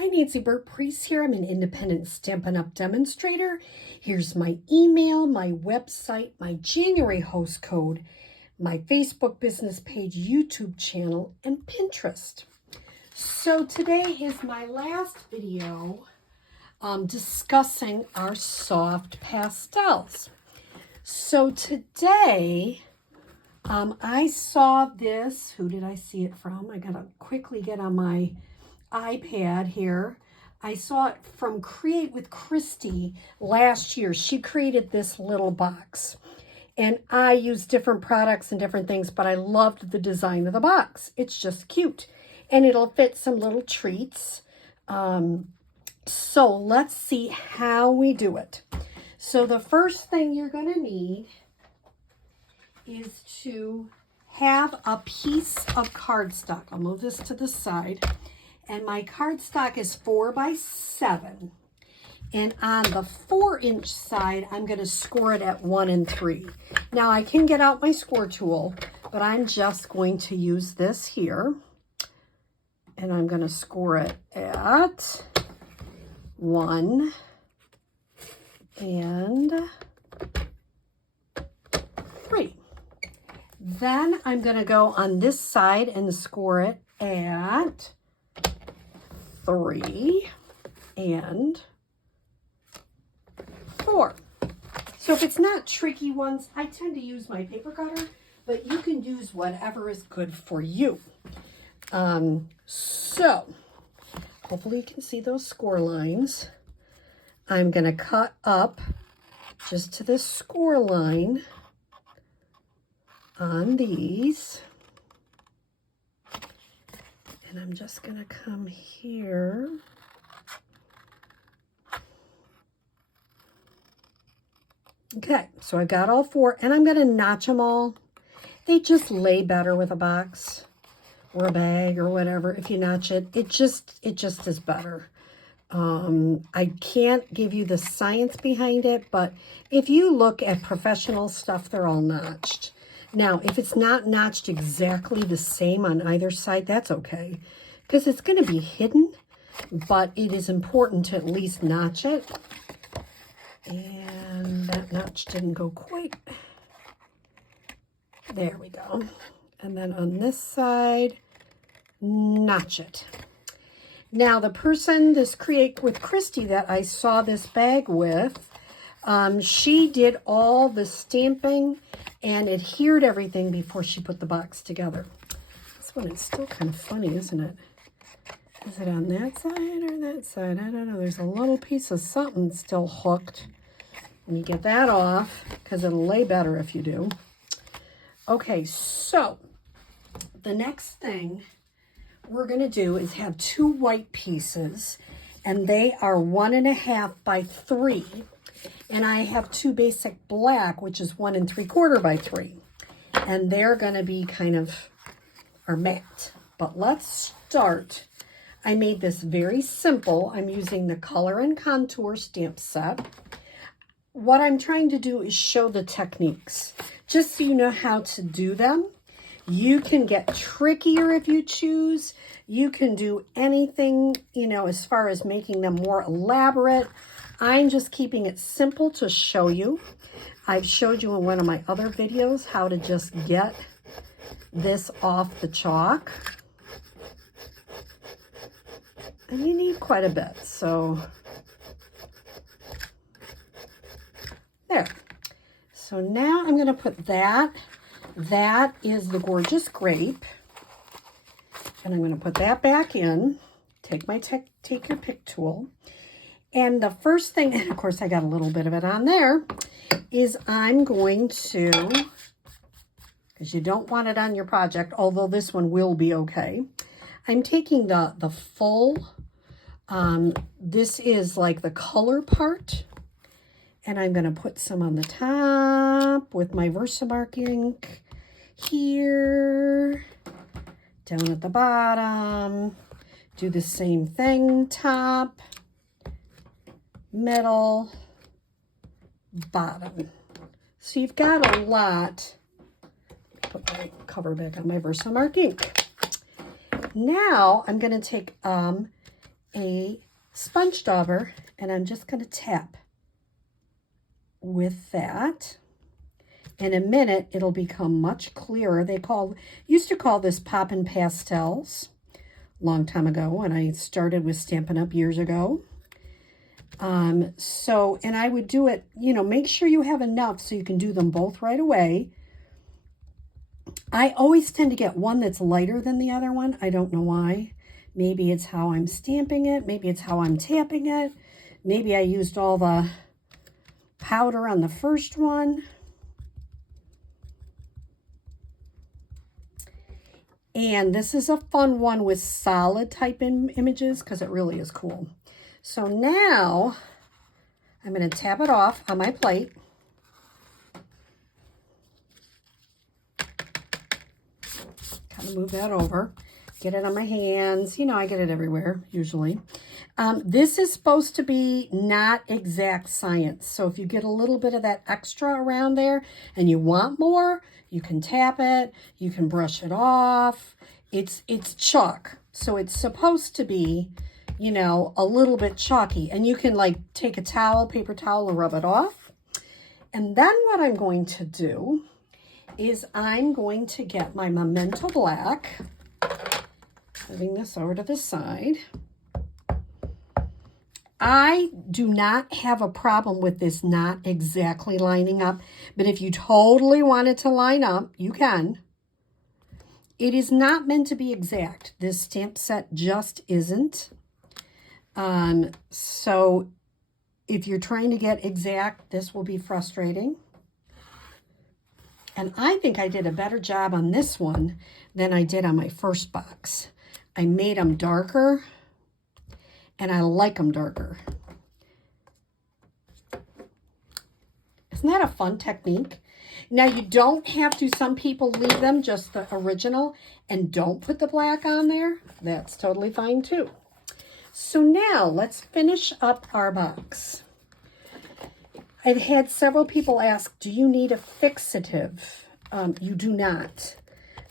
Hi, Nancy Burt-Preece here. I'm an independent Stampin' Up! Demonstrator. Here's my email, my website, my January host code, my Facebook business page, YouTube channel, and Pinterest. So today is my last video discussing our soft pastels. So today I saw this. Who did I see it from? I gotta quickly get on my iPad here. I saw it from Create with Christy last year. She created this little box, and I use different products and different things, but I loved the design of the box. It's just cute, and it'll fit some little treats. So let's see how we do it. So the first thing you're going to need is to have a piece of cardstock. I'll move this to the side. And my cardstock is 4 by 7. And on the 4-inch side, I'm going to score it at 1 3. Now I can get out my score tool, but I'm just going to use this here. And I'm going to score it at 1 and 3. Then I'm going to go on this side and score it at 3 and 4. So if it's not tricky ones, I tend to use my paper cutter, but you can use whatever is good for you. So hopefully you can see those score lines. I'm going to cut up just to this score line on these. And I'm just going to come here. Okay, so I got all 4, and I'm going to notch them all. They just lay better with a box or a bag or whatever. If you notch it, it just is better. I can't give you the science behind it, but if you look at professional stuff, they're all notched. Now, if it's not notched exactly the same on either side, that's okay, because it's going to be hidden, but it is important to at least notch it. And that notch didn't go quite. There we go. And then on this side, notch it. Now, the person, this Create with Christy that I saw this bag with, she did all the stamping and adhered everything before she put the box together. This one is still kind of funny, isn't it? Is it on that side or that side? I don't know. There's a little piece of something still hooked. Let me get that off, because it'll lay better if you do. Okay, so the next thing we're going to do is have 2 white pieces, and they are 1.5 by 3. And I have 2 basic black, which is 1 3/4 by 3. And they're going to be kind of our matte. But let's start. I made this very simple. I'm using the Color and Contour stamp set. What I'm trying to do is show the techniques, just so you know how to do them. You can get trickier if you choose. You can do anything, you know, as far as making them more elaborate. I'm just keeping it simple to show you. I've showed you in one of my other videos how to just get this off the chalk. And you need quite a bit, so there. So now I'm going to put that. That is the Gorgeous Grape. And I'm going to put that back in. Take my Take Your Pick tool. And the first thing, and of course I got a little bit of it on there, is I'm going to, because you don't want it on your project, although this one will be okay. I'm taking the full, this is like the color part, and I'm going to put some on the top with my Versamark ink here, down at the bottom, do the same thing, top, middle, bottom. So you've got a lot. Put my cover back on my Versamark ink. Now I'm going to take a sponge dauber, and I'm just going to tap with that. In a minute, it'll become much clearer. Used to call this Poppin Pastels long time ago when I started with Stampin' Up years ago. And I would do it, make sure you have enough so you can do them both right away. I always tend to get one that's lighter than the other one. I don't know why. Maybe it's how I'm stamping it. Maybe it's how I'm tapping it. Maybe I used all the powder on the first one. And this is a fun one with solid type images because it really is cool. So now I'm going to tap it off on my plate. Kind of move that over. Get it on my hands. I get it everywhere usually. This is supposed to be not exact science. So if you get a little bit of that extra around there and you want more, you can tap it. You can brush it off. It's chalk. So it's supposed to be, a little bit chalky. And you can take a towel, paper towel, and rub it off. And then what I'm going to do is I'm going to get my Memento Black. Moving this over to the side. I do not have a problem with this not exactly lining up, but if you totally want it to line up, you can. It is not meant to be exact. This stamp set just isn't. So if you're trying to get exact, this will be frustrating. And I think I did a better job on this one than I did on my first box. I made them darker. And I like them darker. Isn't that a fun technique? Now, you don't have to. Some people leave them just the original and don't put the black on there. That's totally fine, too. So now, let's finish up our box. I've had several people ask, do you need a fixative? You do not.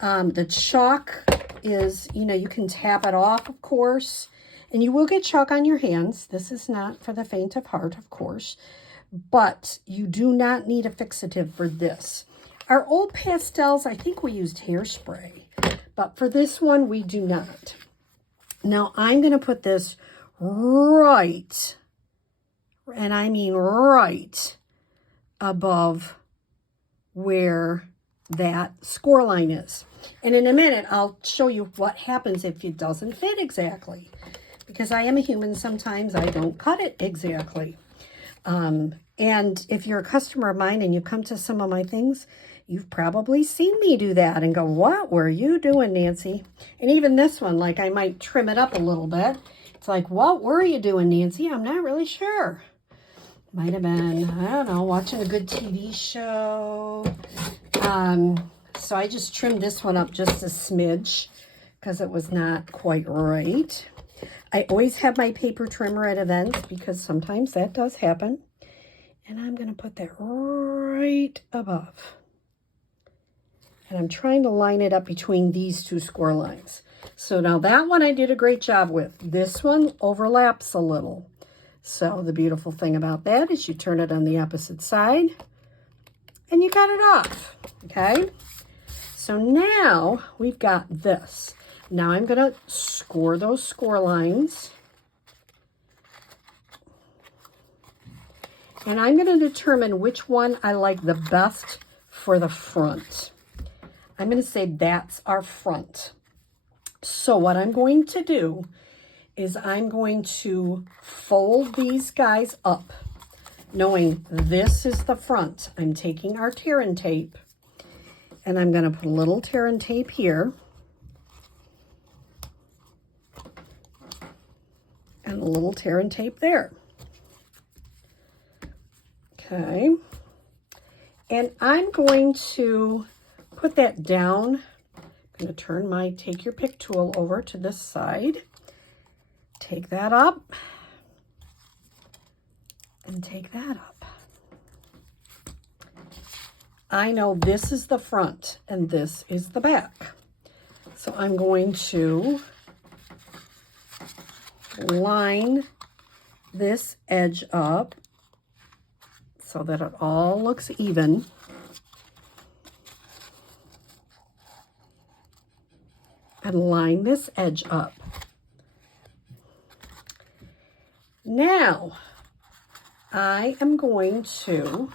The chalk is, you can tap it off, of course. And you will get chalk on your hands. This is not for the faint of heart, of course. But you do not need a fixative for this. Our old pastels, I think we used hairspray. But for this one, we do not. Now, I'm going to put this right, and I mean right, above where that score line is. And in a minute, I'll show you what happens if it doesn't fit exactly. Because I am a human, sometimes I don't cut it exactly. And if you're a customer of mine and you come to some of my things, you've probably seen me do that and go, what were you doing, Nancy? And even this one, I might trim it up a little bit. It's like, what were you doing, Nancy? I'm not really sure. Might have been, I don't know, watching a good TV show. So I just trimmed this one up just a smidge because it was not quite right. I always have my paper trimmer at events because sometimes that does happen. And I'm going to put that right above. And I'm trying to line it up between these two score lines. So now that one I did a great job with. This one overlaps a little. So the beautiful thing about that is you turn it on the opposite side and you got it off. Okay? So now we've got this. Now I'm going to score those score lines. And I'm going to determine which one I like the best for the front. I'm going to say that's our front. So what I'm going to do is I'm going to fold these guys up, knowing this is the front. I'm taking our tear and tape, and I'm going to put a little tear and tape here. And a little tear and tape there. Okay. And I'm going to put that down. I'm going to turn my take your pick tool over to this side. Take that up. And take that up. I know this is the front and this is the back. So I'm going to line this edge up so that it all looks even. And line this edge up. Now, I am going to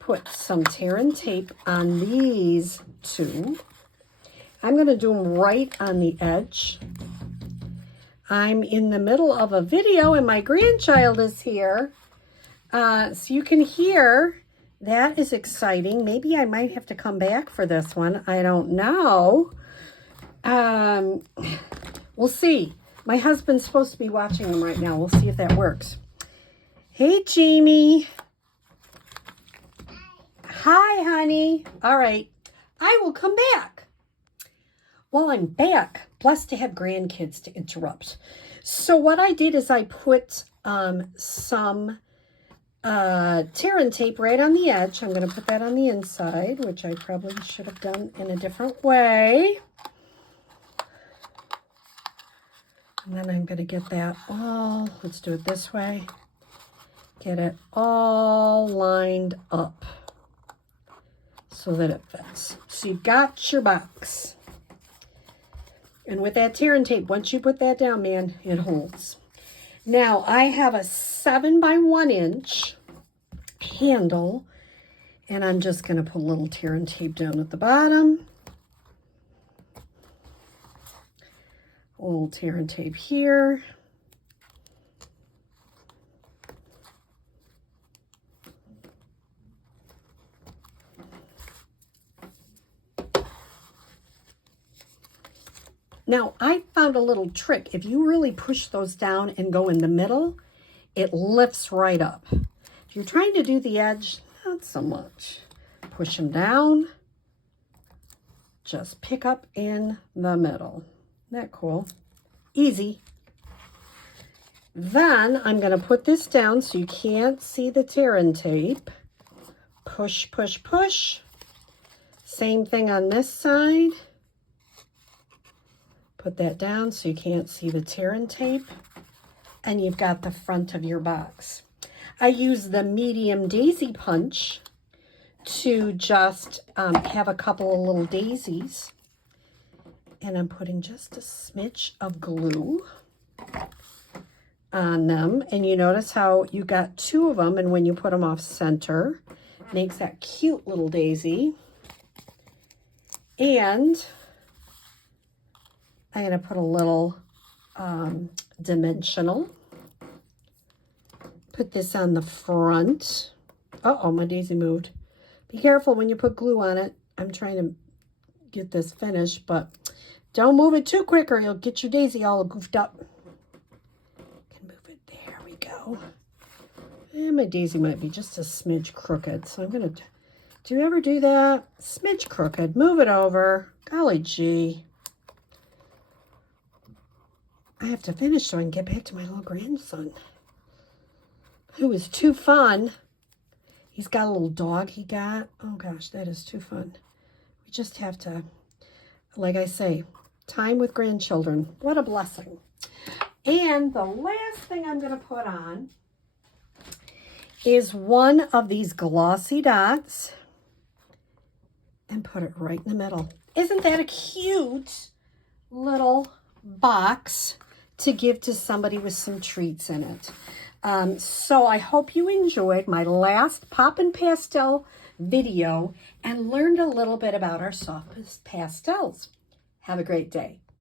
put some tear and tape on these two. I'm going to do them right on the edge. I'm in the middle of a video and my grandchild is here. So you can hear. That is exciting. Maybe I might have to come back for this one. I don't know. We'll see. My husband's supposed to be watching them right now. We'll see if that works. Hey, Jamie. Hi, honey. All right. I will come back. Well, I'm back. Blessed to have grandkids to interrupt. So what I did is I put some tear and tape right on the edge. I'm going to put that on the inside, which I probably should have done in a different way. And then I'm going to get that all, let's do it this way, get it all lined up so that it fits. So you've got your box. And with that tear and tape, once you put that down, man, it holds. Now, I have a 7 by 1 inch handle, and I'm just going to put a little tear and tape down at the bottom. A little tear and tape here. Now, I found a little trick. If you really push those down and go in the middle, it lifts right up. If you're trying to do the edge, not so much. Push them down. Just pick up in the middle. Isn't that cool? Easy. Then I'm going to put this down so you can't see the tear and tape. Push, push, push. Same thing on this side. Put that down so you can't see the tear and tape. And you've got the front of your box. I use the medium daisy punch to just have a couple of little daisies. And I'm putting just a smidge of glue on them. And you notice how you got 2 of them, and when you put them off center, makes that cute little daisy. And I'm going to put a little dimensional. Put this on the front. Uh-oh, my daisy moved. Be careful when you put glue on it. I'm trying to get this finished, but don't move it too quick or you'll get your daisy all goofed up. Can move it. There we go. And my daisy might be just a smidge crooked, so I'm going to... Do you ever do that? Smidge crooked. Move it over. Golly gee. I have to finish so I can get back to my little grandson, who is too fun. He's got a little dog he got. Oh gosh, that is too fun. We just have to, like I say, time with grandchildren. What a blessing. And the last thing I'm going to put on is one of these glossy dots and put it right in the middle. Isn't that a cute little box to give to somebody with some treats in it? So I hope you enjoyed my last Poppin Pastel video and learned a little bit about our soft pastels. Have a great day.